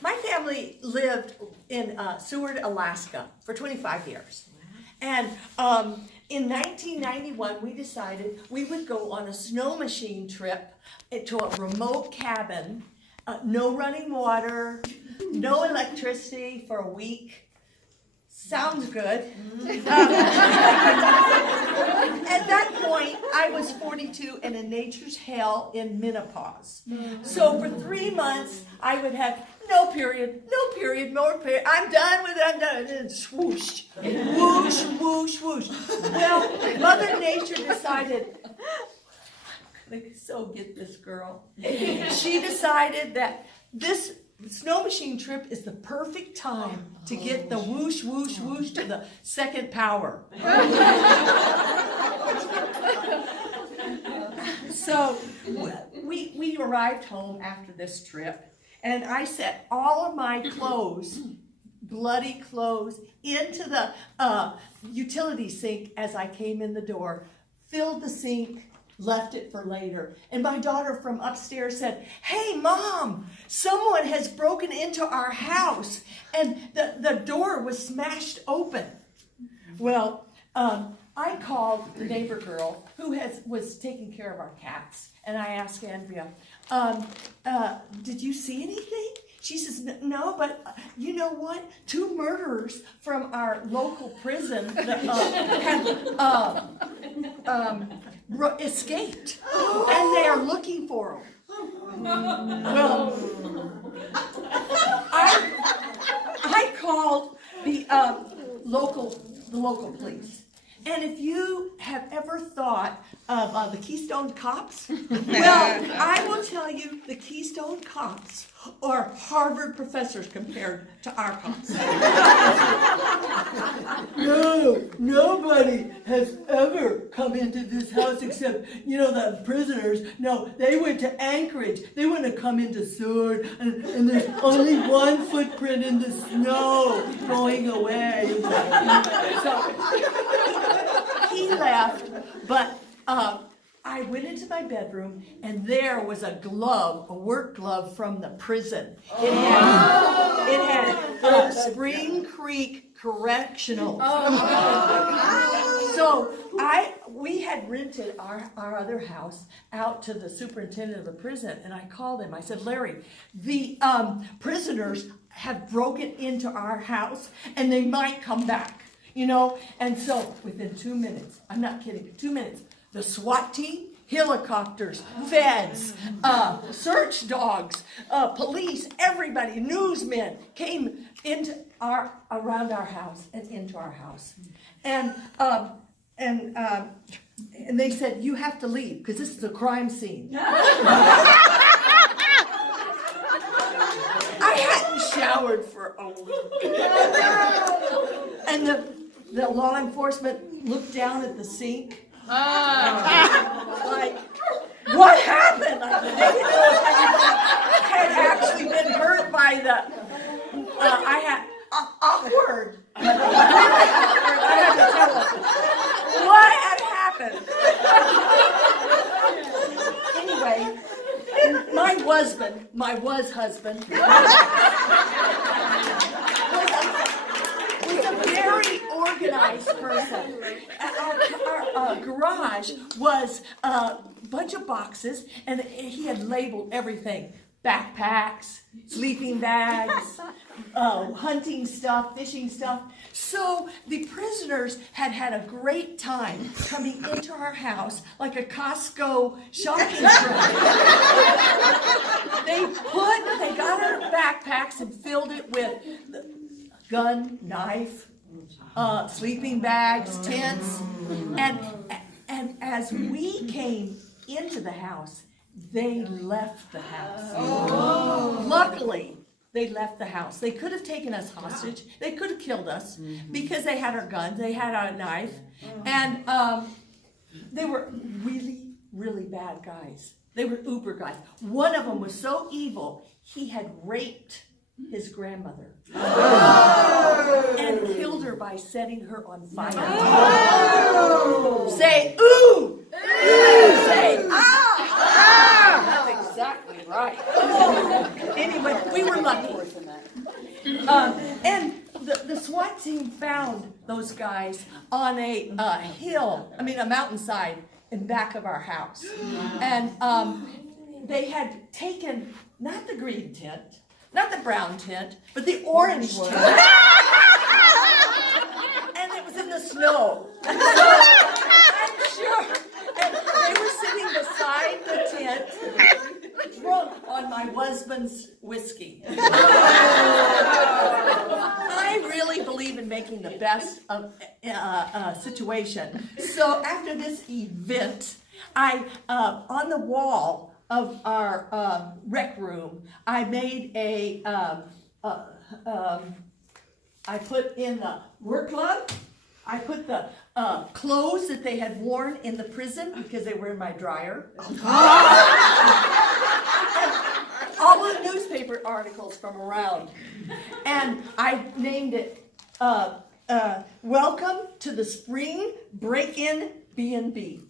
My family lived in Seward, Alaska for 25 years. And in 1991, we decided we would go on a snow machine trip to a remote cabin, no running water, no electricity for a week. Sounds good. At that point, I was 42 and in nature's hell in menopause. So for 3 months, I would have no period, more period. I'm done with it, I'm done. And then swoosh, whoosh, whoosh, whoosh. Well, Mother Nature decided, I'm going to so get this girl. She decided that this snow machine trip is the perfect time to get the whoosh, whoosh, whoosh to the second power. So we arrived home after this trip, and I set all of my clothes, bloody clothes, into the utility sink as I came in the door, filled the sink, left it for later. And my daughter from upstairs said, "Hey, Mom, someone has broken into our house and the door was smashed open." Well, I called the neighbor girl who was taking care of our cats, and I asked Andrea, "Did you see anything?" She says, "No, but you know what? 2 murderers from our local prison have escaped, and they are looking for them." Well, I called the local police. And if you have ever thought of the Keystone cops, well, I will tell you the Keystone cops are Harvard professors compared to our cops. No, nobody has ever come into this house except, the prisoners. No, they went to Anchorage. They wouldn't have come into Seward, and there's only one footprint in the snow going away. So, he left, but I went into my bedroom, and there was a glove, a work glove from the prison. It had Spring Creek Correctional. So we had rented our other house out to the superintendent of the prison, and I called him. I said, "Larry, the prisoners have broken into our house, and they might come back." And so within 2 minutes, I'm not kidding, 2 minutes, the SWAT team, helicopters, feds, search dogs, police, everybody, newsmen came into around our house and into our house. And they said, "You have to leave because this is a crime scene." I hadn't showered for a week. And the law enforcement looked down at the sink. Like, what happened? They didn't know if anybody had actually been hurt by I had awkward. I had to tell them what had happened. Anyway, my husband was a very organized person. Our garage was a bunch of boxes, and he had labeled everything: backpacks, sleeping bags, hunting stuff, fishing stuff. So the prisoners had a great time coming into our house like a Costco shopping trip. They got our backpacks and filled it with gun, knife, sleeping bags, tents, and as we came into the house, they left the house. Luckily, they left the house. They could have taken us hostage. They could have killed us because they had our guns, they had our knife, and they were really, really bad guys. They were uber guys. One of them was so evil, he had raped his grandmother and killed her by setting her on fire. Say, ooh! Say, ah! That's exactly right. Anyway, we were lucky. And the SWAT team found those guys on a a mountainside in back of our house. And they had taken, not the green tent, not the brown tent, but the orange tent. And it was in the snow. I'm sure. And they were sitting beside the tent, drunk on my husband's whiskey. I really believe in making the best of a situation. So after this event, I on the wall of our rec room, I made I put in the work glove. I put the clothes that they had worn in the prison because they were in my dryer. All the newspaper articles from around. And I named it Welcome to the Spring Break-In B&B.